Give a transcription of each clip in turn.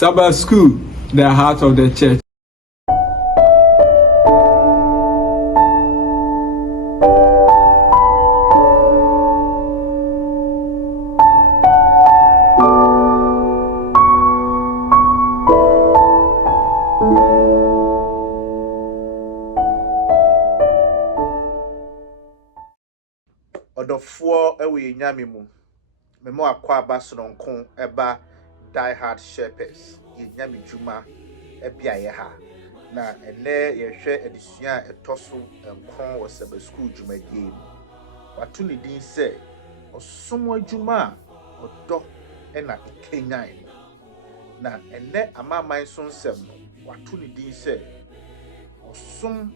Sabbath School, the heart of the church. Odofo ewe nyame mu memo akwa abasononko eba die hard shepherds nyame djuma ebia ye ha na ene yehwe adesua etoso enkron wo Sabbath School djumadie watu ne din se osom adwuma odo ena ekenyan na ene amaman so nsem no watu ne din se osom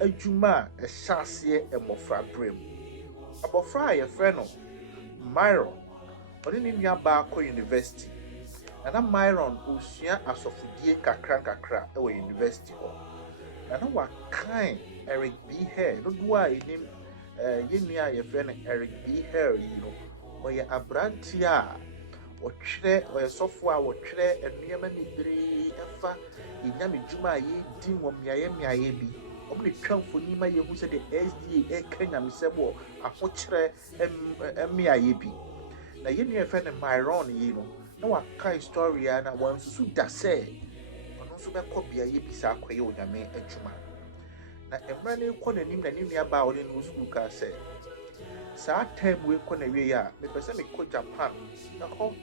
adwuma ehyase emofra brem abofra ye frɛ no Myron ɔne ne nua baako university na Myron osua asofodie kakra ɛwɔ university hɔ na wakan Eric B. Hare dodo a enim ye nua ye frɛ no Eric B. Hare yi no ɔyɛ abranti a ɔtwerɛ ɔyɛ sɔfo a wɔtwerɛ enuyama nibree ɛfa enyame dwuma a ye di wɔ miaye bi omni twamfoni ma yehu se de SDA ekanyamsem wo ahokyerɛ emiaye bi na ye nua fe ne Myron yi no na waka story na wansusu da se ono so bekɔ biaye bi sa akoye onyame adwuma na emra ne kɔ nanim na ne nua ba wo ne no school ka se saa time we kɔ na wie ya me pese me kɔ Japan na hɔ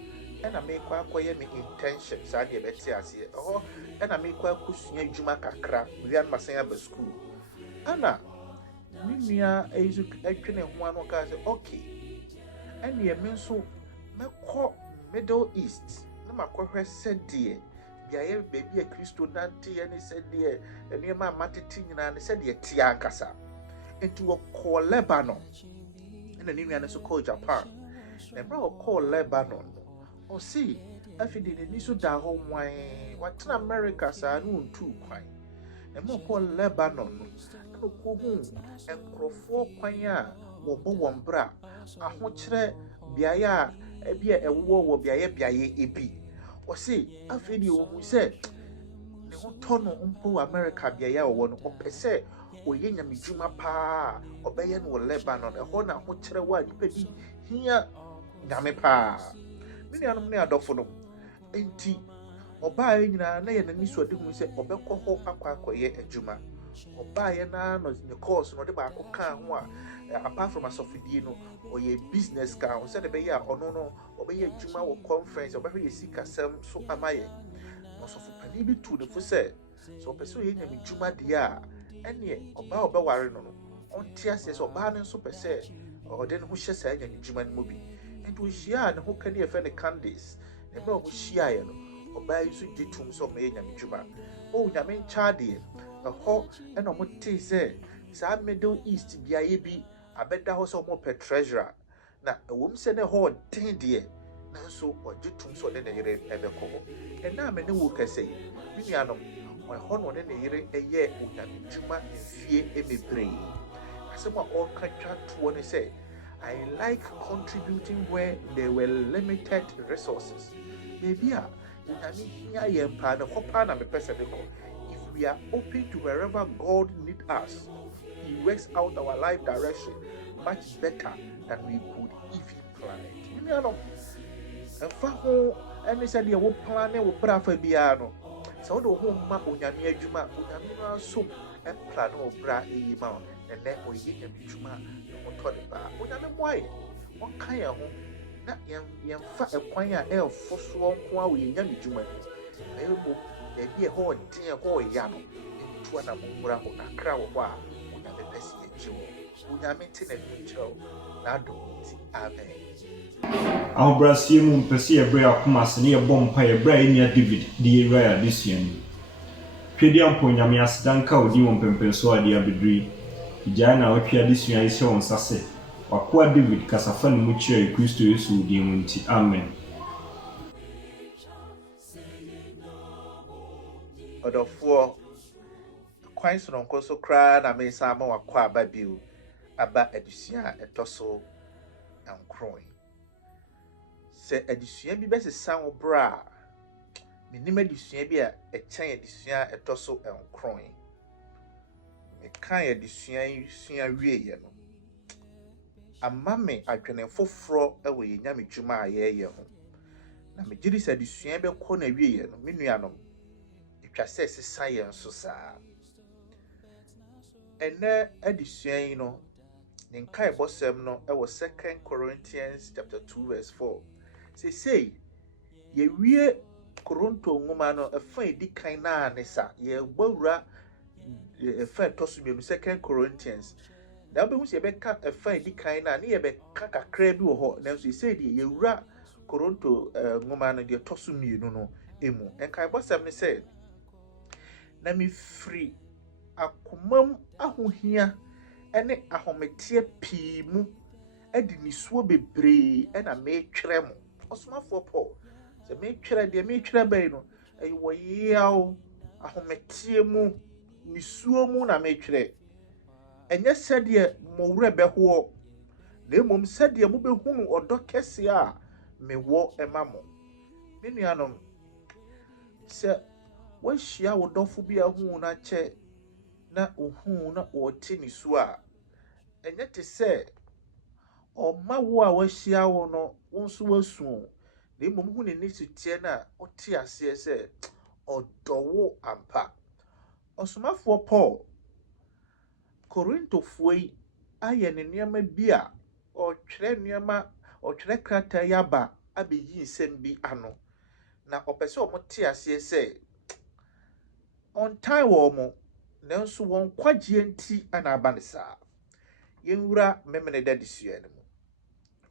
ena me kɔ akoye me intention saa de beti ase hɔ ena me kɔ akosua adwuma kakra wian masan aba school ana nua ezu atwene ho ano ka se okay ene ye me nso mekɔ Middle East na makɔhwɛ sɛdeɛ biaye baby a Kristo nante ye ne sɛdeɛ enema matete nyina ne sɛdeɛ tia ankasa enti wɔ kɔ Lebanon ena ne nua ne so kɔ Japan na bra wɔ kɔ Lebanon o si afide ne ni so da ho wan watena America saa no ntu kwan na mo kɔ Lebanon no ko hu enkrofo kwan a wo bo won bra ahokyerɛ biaye a ebia ewo wo biaye ebi o si afide o hu se ne ho tono mpo America biaye a wo no opese oye nyame dwuma pa obeye no Lebanon ho na ahokyerɛ wa nipa bi hia nyame pa mini anum ne adofo no enti oba ye nyina na ye nani so de hu se obekɔ ho akwakoye adwuma oba ye na no the course no de ba akɔka ho a apart from asofidie no oye business ka ho se de be ya ono no obeye adwuma wo conference obehwe ye sikasem so amaye no sofo pani bi tu ne fo se so pese oye nyame dwuma de a ene oba obeware no no onti ase se oba ne so pese ode ne ho hye sa nyame dwuma no bi enti o hia ne ho ka ne efe ne Candice ne bra ho hia ye no oba yi so ditum so me nyame dwuma o nyame nchaade ho ena mo te se sa Middle East biaye bi abeda ho so mo pe treasurer na ewom se ne ho den de na so ogitum so de ne yere ebekɔ ho ena me ne wo kase mi nuanom o ho no ne ne yere eye onyame dwuma efie emebree asem a o ka twa to ne se I like contributing where there were limited resources. Maybe if we are open to wherever God needs us, He works out our life direction much better than we could if He planned. And for any said you will plan it with Brafa Biano. So the home map on Yamia Juma, Unamina soup, and plan or bra a mount, and then we hit him Juma. Why? What kind of that young fat acquire air for so long we young Juma? There be a whole dear boy yano into an amumra on a crowd while we have a best jewel. We are maintaining a joke. Now do Amen. Our Brazilian Pessia Brea Pumas near Bompire Bray near David, the rare this year. Pediam Ponyamias Danka or Dimon Pempensoa de Abedri. Jana wapia disua ise won sase wakwa David kasafa ne mukyere Kristo Yesu di munti amen Odofo kwan so nko so kra na me sa ma wakwa aba biu aba adusua etoso ankron se adusua bi besesa wo bra menim adesua bi a ɛkyɛn adesua ɛtɔ so nkron mekan adesua yi sua wie no ama me adwene foforo ɛwɔ yɛ nyame dwuma a yɛyɛ ho na megye sɛ adesua bɛkɔ na wie no me nuanom etwa sɛ sesa yɛn so saa ene adesua yi no ne nkae bɔsɛm no ɛwɔ 2 Corinthians chapter 2 verse 4 say yewie Koronto nwoma no ɛfa edi kan na ne sa ye gbawura ɛfa toso bi 2 Corinthians na obehu se yɛbɛka ɛfa edi kan na ne yɛbɛka kakra bi wɔ hɔ na nso say de yewura Koronto nwoma no de toso mienu no emu nkae bɔsɛm ne sɛ na me free akomam ahohia ene ahometie pii mu edi nisuo bebree ena metwere mo osomafo Paul se metwere de metwere bɛn no wo yaw ahometie mu nisuo mu na metwere enye sɛde mo wura bɛho na emom sɛde mo behunu ɔdɔ kɛse a mewɔ ema mo me nuanom sɛ wɔhyia wo dɔfo bi ahu na kyɛ na ohu na ɔte nisuo a enye te sɛ ɔma wo a wɔhyia wo no wonso wasu na emom hu ne nisutie na ɔte ase sɛ ɔdɔwo ampa ɔsomafo Paul Korintofo yi ayɛ ne nneɛma bi a ɔtwerɛ nneɛma ɔtwerɛ krataa yaba abeyi nsɛm bi ano na ɔpɛ sɛ ɔmo te ase sɛ ɔntan wɔ mo nanso wɔn kwagye nti ana aba ne saa yɛnwura memene da desua no mu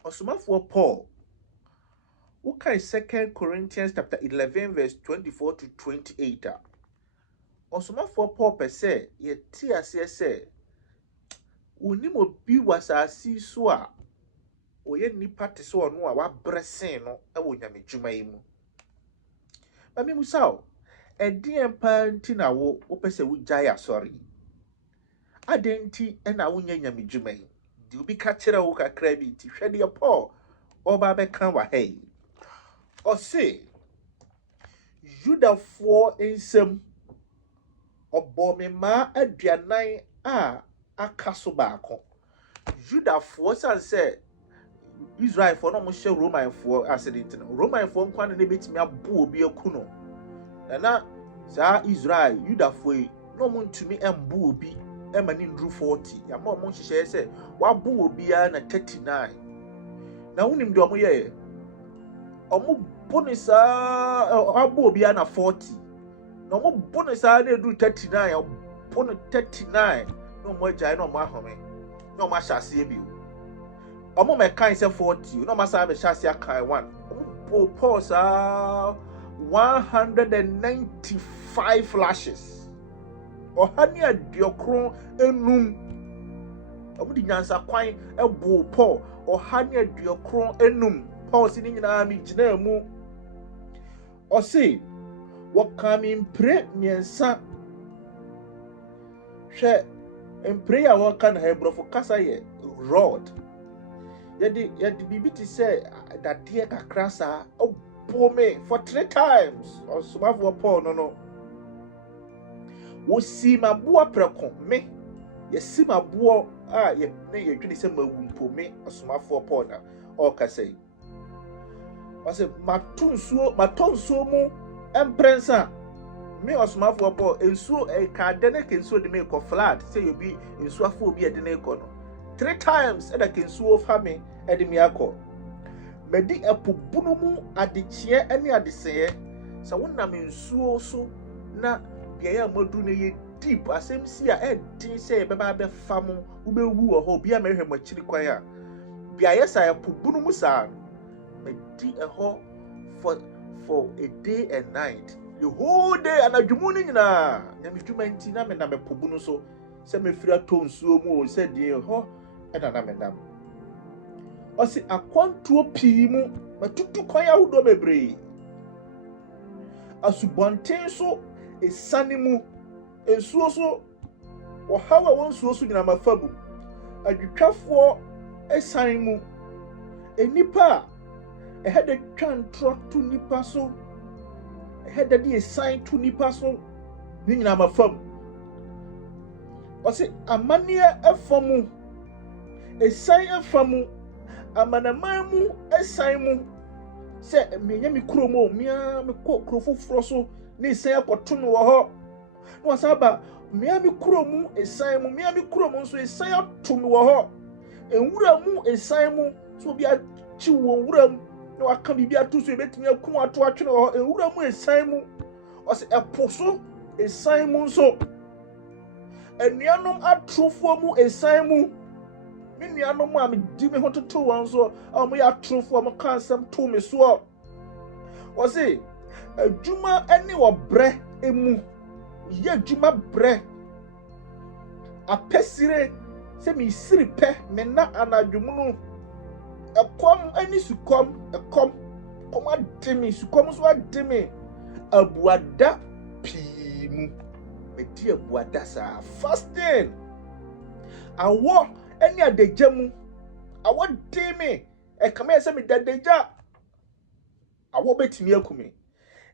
ɔsomafo Paul wokae 2 Corinthians chapter 11 verse 24 to 28 a ɔsomafo Paul pɛ sɛ yɛte ase sɛ onim obi wasasi so a oyɛ nipa te sɛ ɔno a wabrɛsen no ɛwɔ nyame dwuma yi mu ba me musaw ɛdeɛn pa nti na wo pɛ sɛ wogyae asɔre adɛnti ɛna wonya nyame dwuma yi di obi ka kyerɛ wo kakra bi ti hwɛ deɛ Paul ɔba bɛka wa hei ɔse Judafoɔ nsɛm ɔbɔ me ma aduanan a aka so baako Judafoɔ san sɛ Israelfoɔ no mo hyɛ Romanfoɔ asedent no Romanfoɔ nkwa ne betimi abo obi akuno na saa Israel Judafoɔ yi no mo ntumi embo obi ema ni ndru 40 ya mo hyehyɛ sɛ wabo obi a na 39 na wonim de omo yɛ omo bonisa abo obi a na 40 na omo bonisa na edu 39 omo 39 no mo agyae no mo ahome no mo ahyase bi omo me kan sɛ 40 no mo asa be hyase akan 1 omo pause 195 lashes ohani aduokron enum omo di nyansa kwan ebo Paul ohani aduokron enum Paul si ni nyina mi gyina mu o se woka mi mpre nyensa hwɛ mpre ya woka na Hebrofo kasa ye rod yɛde bibi ti sɛ dadeɛ kakra saa ɔbɔ me for 3 times ɔsomafo Paul no wosi maboa prɛko me yɛsi maboa a ne yɛdwene sɛ mawumpo me ɔsomafo Paul na ɔkasa yi ɔsɛ matonsuo mu emprensa me ɔsomafo Paul ensuo ka de ne kensuo de me kɔ flat sɛ yobi ensuo afo obi de ne kɔ no 3 times eda kensuo fa me ede me akɔ medi apobunu mu adekye ene adeseye sɛ wonam ensuo so na bia ya modu ne ye deep asɛm si a ɛdin sɛ yɛbɛba bɛfa mo wobɛwu wɔ hɔ bia mɛhwɛ makyiri kwan a bia yɛ sa apobunu mu saa medi ɛhɔ for a day and night the whole day anadwumu ne nyinaa nyame dwuma nti na me na mɛpobunu so sɛ mefiri atɔ nsuo mu o sɛ die hɔ ɛna na menam ɔsi akwantuo pii mu matutu kwan ahodoɔ bebree asubɔnten so esane mu ensuo so ɔhaw a wɔnsuo so nyina mafa bu adwitwafoɔ esan mu enipa a ɛhɛ de twa ntrɔ to nipa so head that is signed to nipa so ni nyina ma fam ɔse amania afamu esan afamu amanaman mu esan mu sɛ menya me kurom o mia me kɔ foforo so ne esan akɔto no wɔ hɔ no asaba mia me kurom esan mu mia me kurom nso esan ato no wɔ hɔ enwura mu esan mu so bi akyi wɔ nwura mu na waka bibi ato so ebetumi akum ato atwene wɔ hɔ enwura mu esan mu ɔse ɛpo so esan mu nso enuanom atrofo mu esan mu me nuanom a me di me ho toto wɔn so a mo yɛ atrofo mo ka nsɛm to me so ɔse adwuma ɛne wɔ brɛ emu yɛ adwuma brɛ apɛsire sɛ me siri pɛ me na anadwumu no ɛkɔm ɛne sukɔm ɛkɔm kɔm ade me sukɔm so ade me abuada pii mu medi abuada saa fasting awɔ ɛne adagya mu awɔ de me ɛkama yɛ sɛ me dadagya awɔ betumi akumi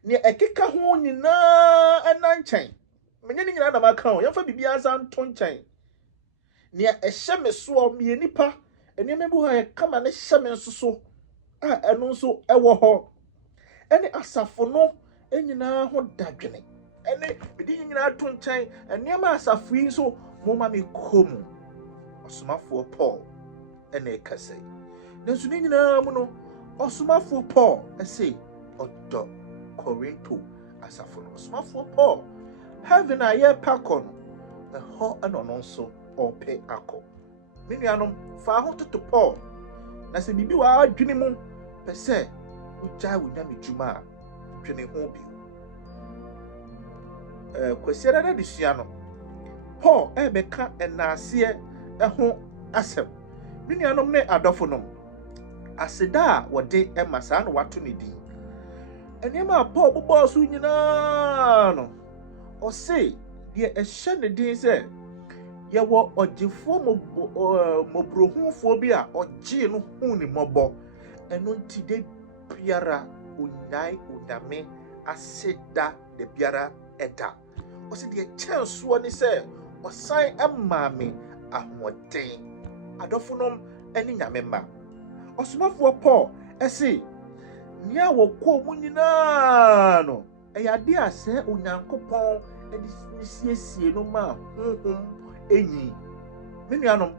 ne ɛkeka ho nyinaa ɛna nkyɛn menye ne nyinaa na maka ho yɛmfa bibia ansa nto nkyɛn ne ɛhyɛ me soɔ me nipa ɛnneɛma bi hɔ ɛkama ne hyɛ me nso so a ɛno nso ɛwɔ hɔ ɛne asafo no nyinaa ho dadwene ɛne bidi nyinaa to nkyɛn ɛnneɛma asafo yi nso moma me kɔm ɔsomafoɔ Paul ɛna ɛkasa nanso ne nyinaa mu no ɔsomafoɔ Paul ɛsɛ ɔdɔ Korinto asafo no ɔsomafoɔ Paul heaven a yɛpa kɔ no ɛhɔ ɛna ɔno nso ɔpɛ akɔ me nuanom fa ho toto Paul na sɛ bibi wɔ adwene mu pɛ sɛ wogyae wo nyame dwuma a dwene ho bio kwasiara na desua no Paul ɛbɛka ɛnaaseɛ ɛho asɛm me nuanom ne adɔfo nom aseda a wɔde ɛma saa na wato ne din ɛnneɛma a Paul bobɔɔ so nyinaa no ɔse deɛ ɛhyɛ ne din sɛ yɛwɔ ɔgyefoɔ mɔbrohufoɔ bi a ɔgyee no hu ne mmɔbɔ ɛno nti de biara onyae onyame aseda de biara ɛda ɔse deɛ kyɛn soɔ ne sɛ ɔsan ɛmaa me ahoɔden adɔfo nom ɛne nyame mma ɔsomafoɔ Paul ɛse nea wɔkɔɔ mu nyinaa no ɛyɛ ade a sɛ Onyankopɔn ɛde siesie no ma honhom enyi me nuanom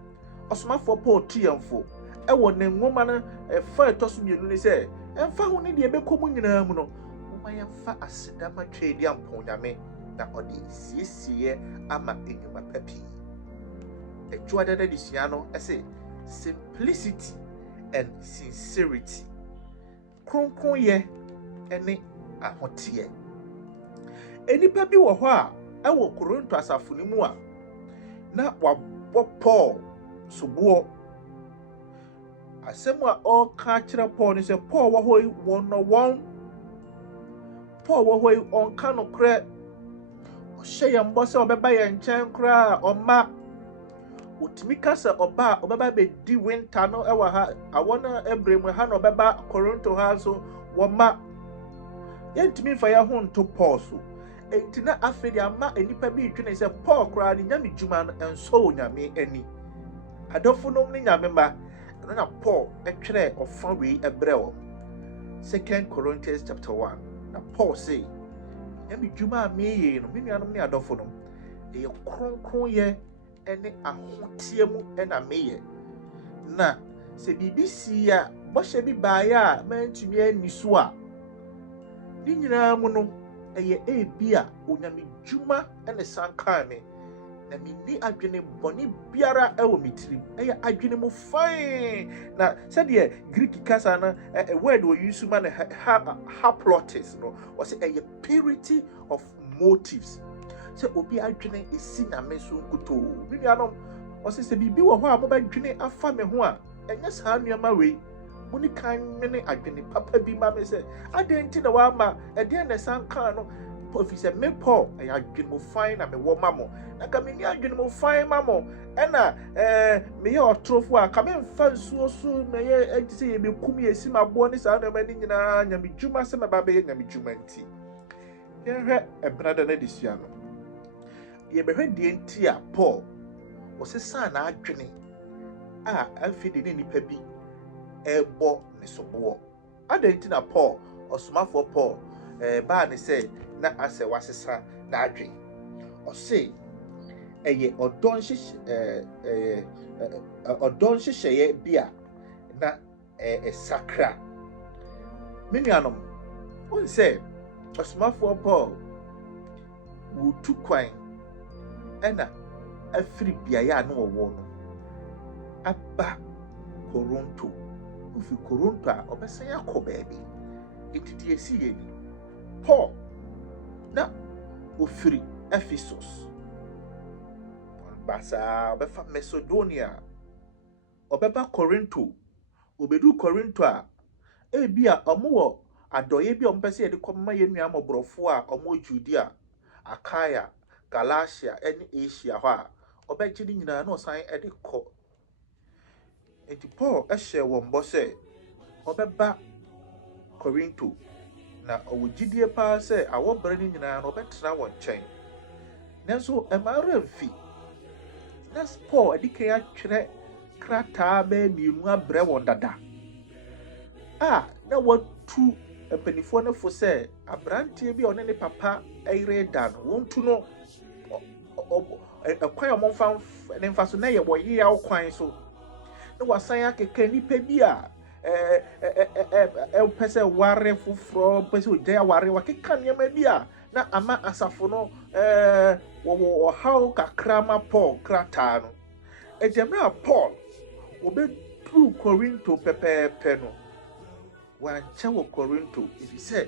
ɔsomafoɔ Paul tuyɛmfo ɛwɔ ne nwoma no ɛfa ɛtɔ so mmienu ne sɛ ɛmfa ho ne deɛ ɛbɛkɔ mu nyinaa mu no moma yɛmfa aseda ma twɛdi ampɔ nyame na ɔde siesie ama enyuma pa pii ɛtwa dada desua no ɛsɛ simplicity and sincerity kronkronyɛ ɛne ahoteɛ enipa bi wɔ hɔ a ɛwɔ Korinto asafo no mu a na wabɔ Paul soboɔ asɛm a ɔka kyerɛ Paul ne sɛ Paul wɔ hɔ yi wɔn Paul wɔ hɔ yi ɔnka no korɛ ɔhyɛ yɛn bɔ sɛ ɔbɛba yɛn nkyɛn koraa ɔma otumi ka sɛ ɔba a ɔbɛba bɛdi winter no ɛwɔ ha awɔ no ɛbrɛ mu ha na ɔbɛba Korinto ha so wɔma yɛntumi mfa yɛn ho nto Paul so enti na afei de ama enipa bi dwene sɛ Paul koraa ne nyame dwuma no ɛnsɔ onyame ani adɔfo nom ne nyame mma ɛno na Paul ɛtwerɛ ɔfa wei ɛbrɛ wɔn 2 Corinthians chapter 1 na Paul say nyame dwuma a meyɛ no me nuanom ne adɔfo nom ɛyɛ kronkronyɛ ɛne ahoteɛ mu ɛna meyɛ na sɛ biribi si a bɔhyɛ bi baeɛ a mantumi ani so a ne nyinaa mu no ɛyɛ ebi a onyame dwuma ɛne sankaa me na menni adwene bɔne biara ɛwɔ me tirim ɛyɛ adwene mu fine na sɛdeɛ Greek kasa no word wɔ use ma no haplotis no ɔsɛ ɛyɛ purity of motives sɛ obi adwene esi nyame so nkutoo me nuanom ɔsɛ sɛ biribi wɔ hɔ a mobɛdwene afa me ho a ɛnyɛ saa nneɛma wei mo ne kan mene adwene papa bi ma me sɛ adɛn nti na wama ɛdeɛ na sankaa no ofi sɛ me Paul ɛyɛ adwene mu fine na mewɔ ma mo na ka menni adwene mu fine ma mo ɛna meyɛ ɔtorofo a ka memfa nsuo so meyɛ agye sɛ yɛbɛkum yɛsi maboɔ ne saa nneɛma ne nyinaa nyame dwuma sɛ mɛba bɛyɛ nyame dwuma nti yɛhwɛ ɛbrada na desua no yɛbɛhwɛ deɛ nti a Paul ɔsesa na adwene a afi de ne nipa bi ɛbɔ ne soboɔ adan nti na Paul ɔsomafoɔ Paul baa ne sɛ na asɛ wasesa na adwene ɔse ɛyɛ ɔdɔn hyehyɛeɛ bi a na ɛsakra me nuanom wɔn sɛ ɔsomafoɔ Paul wɔtu kwan ɛna afiri beaeɛ a no wɔwɔ no aba Koronto ofi Koronto a ɔbɛsan akɔ baabi nti deɛ esi yɛ ni Paul na ofiri Ephesus basa ɔbɛfa Macedonia ɔbɛba Korinto obedu Korinto a ebi a ɔmo wɔ adɔyɛ bi a ɔmo pɛ sɛ yɛde kɔma yɛn nua mmɔborɔfo a ɔmo Judea Akaya Galatia ɛne Asia hɔ a ɔbɛgye ne nyinaa na ɔsan ɛde kɔ enti Paul ɛhyɛ wɔn bɔ sɛ ɔbɛba Korinto na ɔwɔ gyidie paa sɛ awɔbrɛ ne nyinaa na ɔbɛtena wɔn nkyɛn nanso ɛmaara mfi na Paul adika atwerɛ krataa bɛɛ mmienu abrɛ wɔn dada a na watu mpanifoɔ no fo sɛ abranteɛ bi a ɔne ne papa ɛyere da no wɔntu no ɛkwan a ɔmfa ne mfa so na yɛ wɔyeyaw kwan so na wasan akeka nipa bi a ɛpɛ sɛ ware foforɔ pɛ sɛ ogya aware wakeka nneɛma bi a na ama asafo no wɔwɔ ɔhaw kakra ma Paul krataa no ɛgyamra Paul obɛduru Korinto pɛpɛɛpɛ no wankyɛ wɔ Korinto efisɛ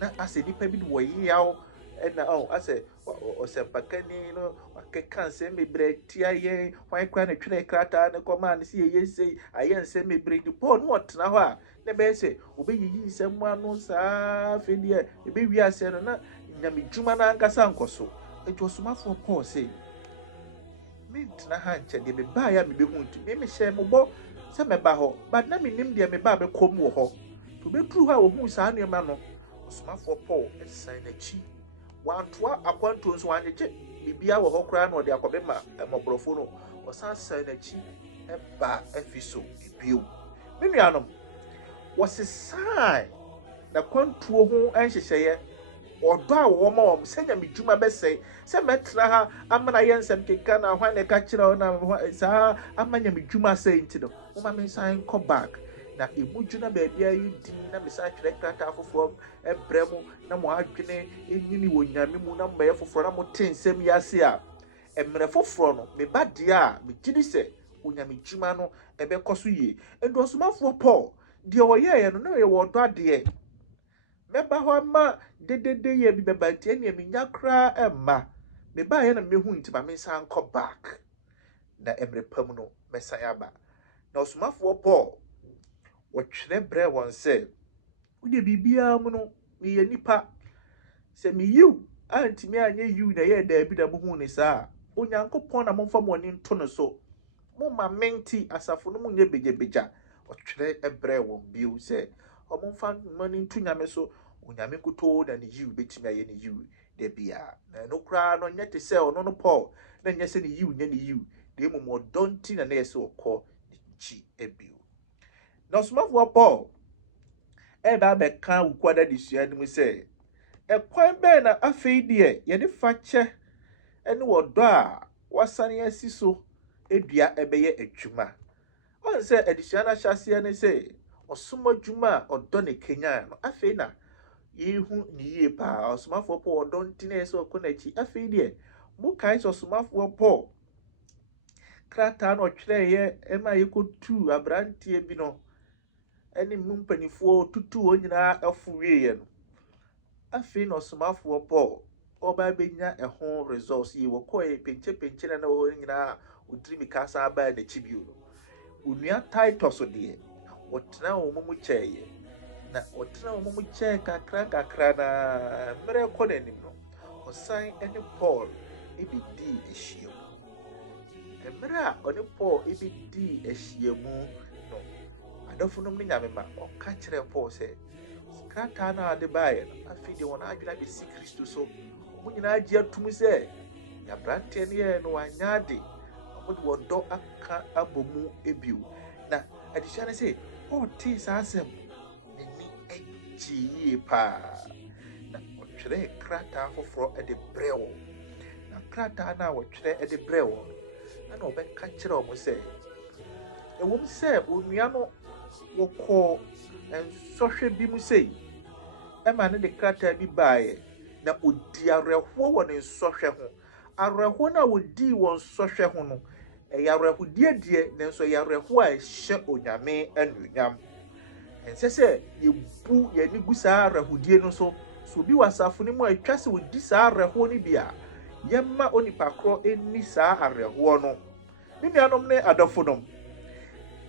na asɛ nipa bi wɔyeyaw ɛna asɛ ɔsɛmpakani no wakeka nsɛm bebree tia yɛn hwan kora na twerɛ krataa ne kɔmaa ne sɛ yɛyɛ nsɛm ayɛ nsɛm bebree de Paul no wɔtena hɔ a na bɛyɛ sɛ obɛyiyi nsɛm mu ano saa afei deɛ ɛbɛwie asɛ no na nyamedwuma no ankasa nkɔ so enti ɔsomafoɔ Paul sɛ mentena ha nkyɛ deɛ mebaeɛ a mebɛhu nti mehyɛ mobɔ sɛ mɛba hɔ but na menim deɛ mebaa bɛkɔm wɔ hɔ to bɛduru hɔ a wɔhu saa nneɛma no ɔsomafoɔ Paul ɛsan n'akyi wantoa akwantuo nso wanyegye bibia wɔ hɔ koraa na ɔde akɔbɛma mmɔborɔfo no ɔsan san n'akyi ɛba Efeso bio me nuanom wɔsesae na kwantuo ho nhyehyɛeɛ ɔdɔ a wɔwɔ ma wɔn sɛ nyamedwuma bɛsɛe sɛ mɛtena ha ama na yɛ nsɛm keka na hwan na ɛka kyerɛ na saa ama nyamedwuma asɛe nti no moma me nsan kɔ back na emu dwuna baabi a yɛdi na mesan twerɛ krataa foforɔ ɛbrɛ mu na mo adwene ɛnyini wɔ nyame mu na mbɛyɛ foforɔ na mo te nsɛm yi ase a mmerɛ foforɔ no meba deɛ a megye di sɛ onyamedwuma no ɛbɛkɔ so yie ɛdɔsomafoɔ Paul deɛ ɔyɛeɛ no na ɛyɛ wɔ ɔdɔ adeɛ mɛba hɔ ma dedede yɛ bi bɛba nti ɛnea menya koraa ɛmma mebaeɛ na mehu nti ma mensan kɔ back na mmerɛ pam no mɛsan aba na ɔsomafoɔ Paul wɔtwerɛ brɛ wɔn sɛ wode biribiara mu no meyɛ nipa sɛ meyiw antimi anyɛ yiw na yɛ daabi na muhu ne saa Onyankopɔn na momfa mo ani nto no so moma menti asafo no mu nyɛ begyabegya ɔtwerɛ brɛ wɔn bio sɛ ɔmomfa mo ani nto nyame so onyame nkutoo na ne yiw bɛtumi ayɛ ne yiw da bia na no koraa no nyɛ te sɛ ɔno no Paul na nyɛ sɛ ne yiw nyɛ ne yiw na mmom ɔdɔ nti na ɛyɛ sɛ ɔkɔ ne nkyi bio na ɔsomafoɔ Paul ɛba bɛka wukwada desua no mu sɛ ɛkwan bɛɛ na afei deɛ yɛde fa kyɛ ɛne wɔdɔ a wasane asi so edua ɛbɛyɛ adwuma ɔn sɛ adesua no ahyɛseɛ ne sɛ ɔsom adwuma a ɔdɔ ne kenya no afei na yehu ne yie paa ɔsomafoɔ Paul ɔdɔ nti na ɛsɛ ɔkɔ n'akyi afei deɛ mokae sɛ ɔsomafoɔ Paul krataa na ɔtwerɛeɛ ɛma yɛkɔtu abranteɛ bi no ɛne mu mpanifoɔ tutu wɔn nyinaa ɛfo wieɛ no afei na ɔsomafoɔ Paul ɔba bɛnya ɛho results yi wɔkɔɛ penkyɛ na wɔn nyinaa ɔdiri mika san aba n'akyi bio no onua Titus deɛ wɔtena wɔn mu kyɛeɛ na wɔtena wɔn mu kyɛe kakra na mmerɛ kɔ n'anim no ɔsan ɛne Paul ebidii ahyia mu mmerɛ a ɔne Paul ebidii ahyia mu no adɔfo nom ne nyame ma ɔka kyerɛ Paul sɛ krataa na ade baeɛ no afei deɛ wɔn adwene abɛsi Kristo so wɔn nyinaa agye atum sɛ yɛaberanteɛ no yɛ no wanyɛ ade wɔde wɔdɔ aka abɔ mu ebio na adesua no sɛ ɔtee saa asɛm n'ani agye yie paa na ɔtwerɛ krataa foforɔ de brɛ wɔn na krataa no a wɔtwerɛ de brɛ wɔn na ɔbɛka kyerɛ wɔn sɛ ɛwom sɛ onua no wɔkɔɔ nsɔhwɛ bi mu sei ɛma ne de krataa bi baeɛ na ɔdi awerɛhoɔ wɔ ne nsɔhwɛ ho awerɛhoɔ no a wɔdii wɔ nsɔhwɛ ho no ɛyɛ awerɛhodie deɛ nanso ɛyɛ awerɛhoɔ a ɛhyɛ Onyame anuonyam ɛnsɛ sɛ yɛbu yɛni gu saa awerɛhodie no so obi wɔ asafo no mu a ɛtwa sɛ wɔdi saa awerɛhoɔ no bi a yɛmma onipa korɔ ɛnni saa awerɛhoɔ no ne nuanom ne adɔfonom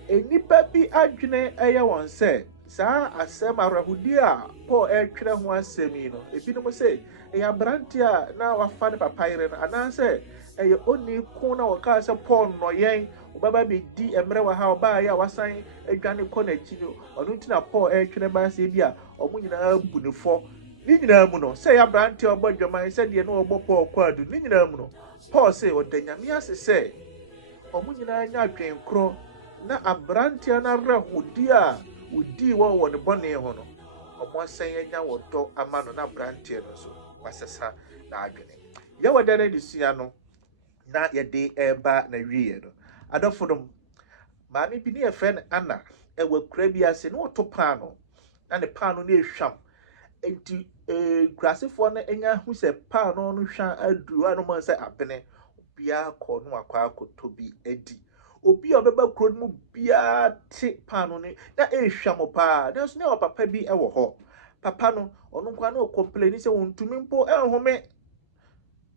enipa bi adwene ɛyɛ wɔn sɛ saa asɛm awerɛhodie a Paul ɛtwerɛ ho asɛm yi no ebinom sɛ ɛyɛ aberante a na wafa ne papa yere no anaasɛ ɛyɛ oni ko na wɔkaa sɛ Paul nnɔ yɛn ɔbɛba bɛdi mmerɛ wɔ ha ɔbaayɛ a wasan adwane kɔ n'akyi no ɔno nti na Paul ɛtwerɛ baasɛ bi a ɔmo nyinaa bu ne fɔ ne nyinaa mu no sɛ ɛyɛ aberante a ɔbɔ dwaman sɛdeɛ na ɔbɔ Paul kɔ adu ne nyinaa mu no Paul sɛ ɔda Nyame ase sɛ ɔmo nyinaa nya adwen korɔ na aberanteɛ no awerɛhodie a ɔdii wɔ ne bɔne ho no ɔmo asan anya wɔdɔ ama no na aberanteɛ no nso wasesa n'adwene yɛwɔ da no adesua no na yɛde ɛreba na wieɛ no adɔfonom maame bi ne yɛfrɛ no Ana ɛwɔ kura bi ase na ɔto paano na ne paano no ehwam enti kurasefoɔ no anya hu sɛ paano no hwa aduru a no mo sɛ apene obiara kɔ no akɔ akɔtɔ bi adi obi a ɔbɛba kuro no mu biara te paano no na ehwam paa nanso ne papa bi ɛwɔ hɔ papa no ɔno nkwa na ɔkomplaini sɛ wɔntumi mpo ɛnhome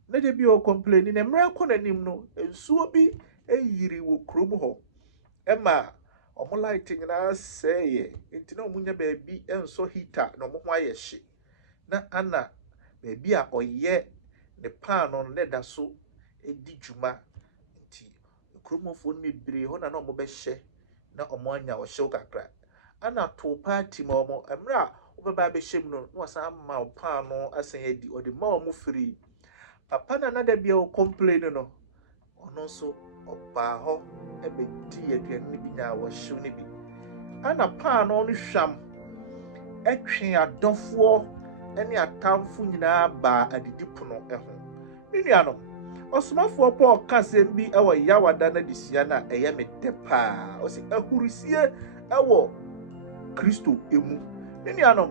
na de bi ɔkomplaini na mmerɛ kɔ n'anim no nsuo bi ɛyiri wɔ kurom hɔ ɛma ɔmo light nyinaa sɛɛyɛ nti na ɔmo nya baabi ɛnsɔ heater na ɔmo ho ayɛ hye na Ana baabi a ɔyɛ ne paano no ne da so ɛdi dwuma nti kuromfoɔ no bebree hɔ na ɔmo bɛhyɛ na ɔmo anya ɔhyew kakra Ana to party ma ɔmo mmerɛ a ɔbɛba abɛhyɛ mu no na wasan ma paano asan adi ɔde ma ɔmo free papa na da bia ɔkomplain no ɔno nso ɔbaa hɔ ɛbɛdi aduane no bi nya wɔhyew no bi Ana paano no hwam ɛtwe adɔfoɔ ɛne atamfo nyinaa baa adidipono ɛho ne nuanom ɔsomafoɔ Paul ka asɛm bi ɛwɔ yawada na adesua no a ɛyɛ me dɛ paa ɔsɛ ahurusie ɛwɔ Kristo emu ne nuanom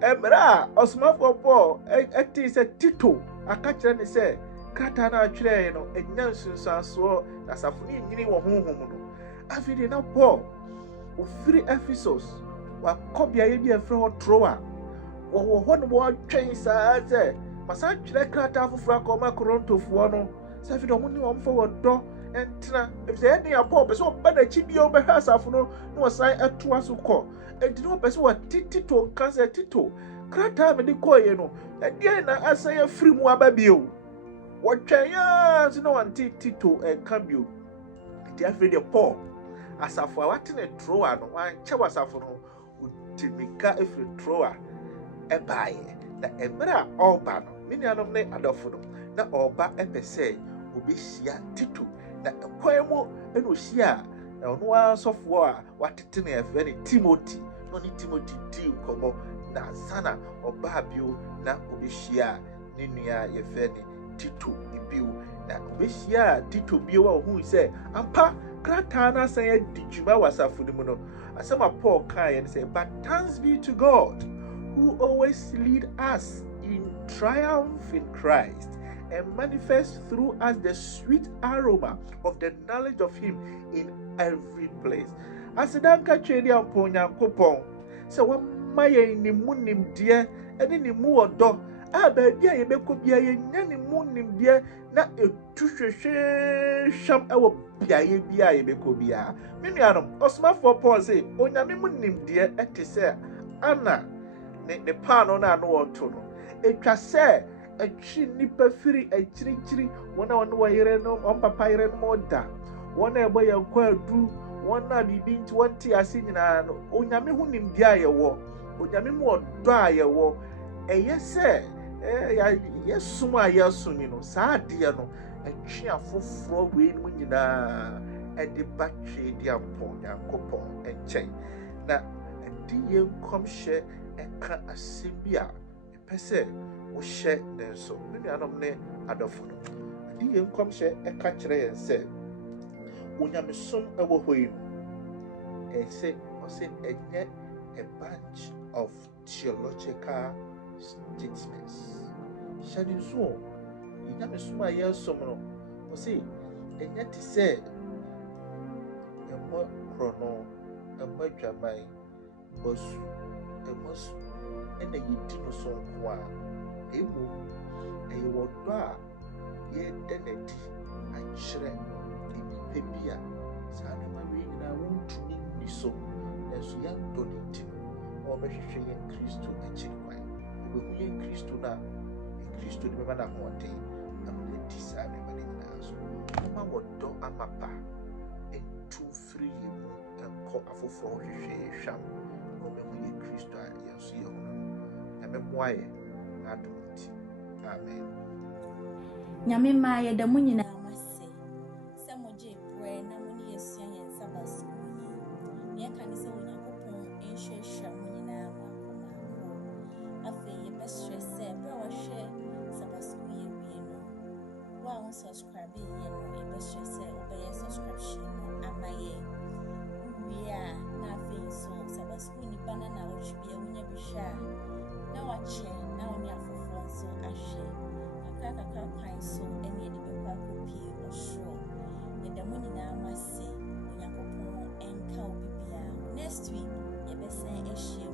mmerɛ a ɔsomafoɔ Paul ɛtee sɛ Tito aka kyerɛ ne sɛ krataa no atwerɛeɛ no ɛnya nsunsuansoɔ na asafo no nyini wɔ honhom no afei de na Paul ofiri Ephesus wakɔ beaeɛ bi a ɛfrɛ hɔ Troa wɔwɔ hɔ no wɔtwɛn saa sɛ masa twerɛ krataa foforɔ akɔma Korintofoɔ no sɛ afei de ɔmo ne ɔmo fa wɔdɔ ɛntena efisɛ ɛne a Paul pɛ sɛ ɔba n'akyi bio bɛhwɛ asafo no na wɔsan ɛtoa so kɔ enti na ɔpɛ sɛ wɔte Tito nka sɛ Tito krataa mede kɔɔyɛ no ɛdeɛ na asan afiri mu aba bio wɔtwɛn yaa nso na wɔnte Tito ɛnka bio nti afei de Paul asafo a wate ne Troa no wankyɛ wɔ asafo no ɔtimika efiri Troa ɛbaeɛ na mmerɛ a ɔreba no me nuanom ne adɔfo no na ɔreba ɛpɛ sɛ obɛhyia Tito na ɛkwan mu ɛna ohyia a ɔno asɔfoɔ a watete ne ɛfrɛ ne Timothy na ɔne Timothy di nkɔmmɔ na ansa ɔbaa bio na obɛhyia ne nua yɛfrɛ ne Tito bio na obɛhyia Tito bio a ɔhu sɛ ampa krataa no asan adi dwuma wɔ asafo no mu no asɛm a Paul kaeɛ no sɛ but thanks be to God who always lead us in triumph in Christ and manifests through us the sweet aroma of the knowledge of him in every place. Asidanka twedi ampo Onyankopɔn sɛ wɔma yɛn ne mu nimdeɛ ɛne ne mu ɔdɔ a baabi a yɛbɛkɔ bia yɛnya ne mu nimdeɛ na ɛtu hwehwehwam ɛwɔ biaeɛ bi a yɛbɛkɔ bia. Me nuanom ɔsomafoɔ Paul sɛ onyame mu nimdeɛ ɛte sɛ Ana ne paano na ano wɔto no etwa sɛ atwi nipa firi akyirikyiri wɔn a wɔne wɔyere no wɔn papa yere no mo da wɔn a ɛbɔ yɛn kɔ adu wɔn a biribi nti wɔn te ase nyinaa no onyame ho nimdeɛ a yɛwɔ onyame mu ɔdɔ a yɛwɔ ɛyɛ sɛ yɛsom a yɛsom yi no saa adeɛ no ɛtwe afoforo wei no nyinaa ɛde ba twe di ampɔ Onyankopɔn nkyɛn na ɛde yɛ nkɔmhyɛ ɛka asɛm bi a ɛpɛ sɛ wohyɛ ne nso me nuanom ne adɔfo no ɛde yɛ nkɔmhyɛ ɛka kyerɛ yɛn sɛ onyamesom ɛwɔ hɔ yi no ɛsɛ ɔsɛ ɛnyɛ a bunch of theological statements. Shadi so, inyamesom a yɛsom no, ɔsɛ ɛnyɛ te sɛ ɛmɔ krono, ɛmɔ dwaman, basu, ɛmɔ su, ɛna yɛdi no so nko a, emu ɛyɛ wɔdɔ a yɛda n'adi akyerɛ nnipa bi a saa nneɛma wei nyinaa wɔntumi nni so nanso yɛntɔ ne nti no wɔbɛhwehwɛ yɛn Kristo akyiri kwan wɔbɛhu yɛn Kristo no a Kristo de bɛma no ahoɔden ama no adi saa nneɛma no nyinaa so wɔma wɔdɔ ama pa ntu mfiri yɛn mu nkɔ afoforo hwehwɛ hwam na wɔbɛhu yɛn Kristo a yɛn nso yɛ hunu no nyame mmoa yɛ na adom nti amen. Nyame ma yɛda mo nyinaa mase sɛ mogye brɛ na mo ne yɛsua yɛn Sabbath School yi yɛka ne sɛ Onyankopɔn nhwɛhwɛ mo nyinaa mo akɔmaakɔ afei yɛbɛsrɛ sɛ berɛ a wɔhwɛ Sabbath School yɛwie no wo a wo subscribe yɛ no yɛbɛsrɛ sɛ wobɛyɛ subscription no ama yɛ wowie a na afei nso Sabbath School nipa na na wɔtwe bia wonya bihwɛ a na wakyɛ na wo ne afoforo nso ahwɛ kakra kwan so ɛne yɛde bɛkɔ akɔpie ɔsoro yɛda mo nyinaa mo ase Onyankopɔn ɛnka wo bibiara next week yɛbɛsan ahyia